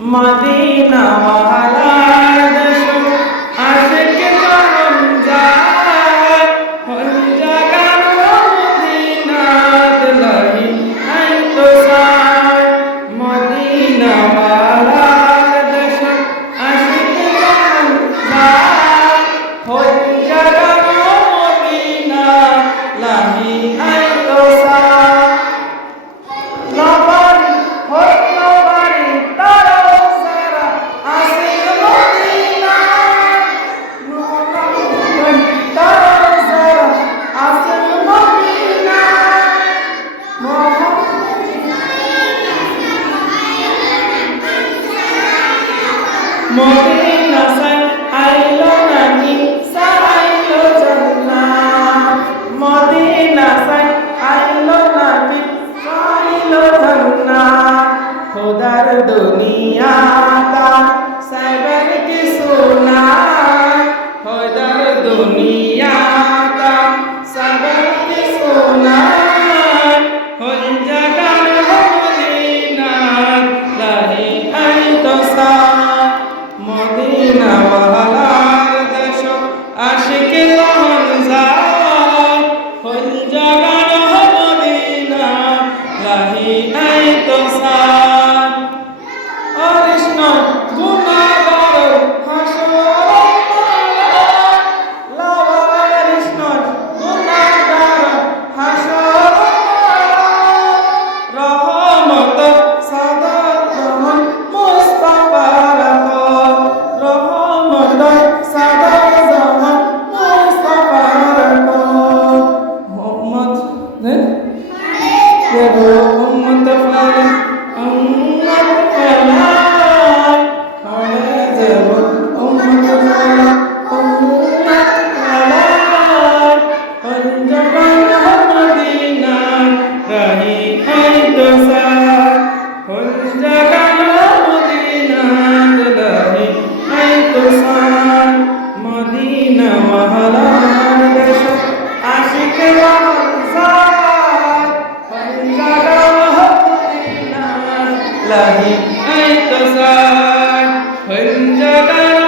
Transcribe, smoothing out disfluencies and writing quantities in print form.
Medina ওয়ালার দেশ আশিক যখন যায় কোন জায়গার মদিনাত লাহি আই তো সায় মদিনা ওয়ালার দেশ আশিক যখন যায় কোন জায়গার মদিনা লাহি আই তো সায় মদিনা সাই আইলো নাকি সারাইলো জান্নাত মদিনা সাই আইলো নাকি সারাইলো জান্নাত খোদার দুনিয়া তা সাইবার কিছু নাই খোদার দুনিয়া তা সাইবার কিছু নাই কোন জায়গার মদিনা লাহি আই তো সা মদিনা ওয়ালার দেশ আশিক যখন যায় কোন জায়গার মদিনা লাহি আই তো সায় অরিশ নয় গুনাহগার হাসর লাওয়ারিশ নয় গুনাহগার হাসর রহমত সাদাত রহমান মুস্তাফার মদিনা ওয়ালার দেশ আশিক যখন যায় কোন জায়গার মদিনা লাহি আই তো সায় কোন জায়গার